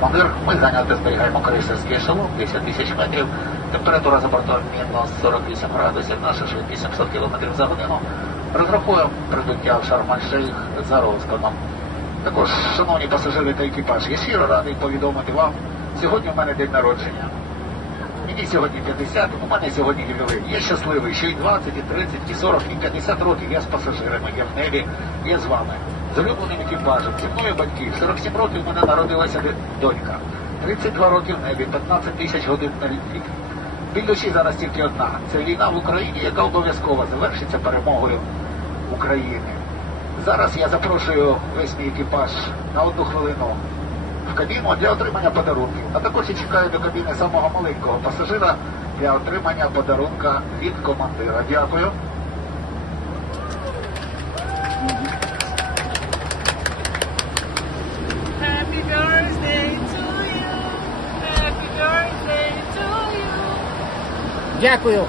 Командир, ми зайняти зберігаємо Корисарський ешелон, 10 тисяч метрів. Температура за бортом мінус 48 градусів, наша швидкість 700 км за годину. Розрахуємо прибуття в Шарм-Аль-Шейх за розкладом. Також, шановні пасажири та екіпаж, я щиро радий повідомити вам, сьогодні в мене день народження. Мені сьогодні 50, у мене сьогодні ювілей. Я щасливий, що і 20, і 30, і 40, і 50 років я з пасажирами, я в небі, я з вами. З улюбленим екіпажем, зі мною батьків. 47 років мене народилася донька. 32 роки в небі, 15 тисяч годин на рік. Біль душі зараз тільки одна. Це війна в Україні, яка обов'язково завершиться перемогою України. Зараз я запрошую весь мій екіпаж на одну хвилину в кабіну для отримання подарунків. А також я чекаю до кабіни самого маленького пасажира для отримання подарунка від командира. Дякую. Дякую.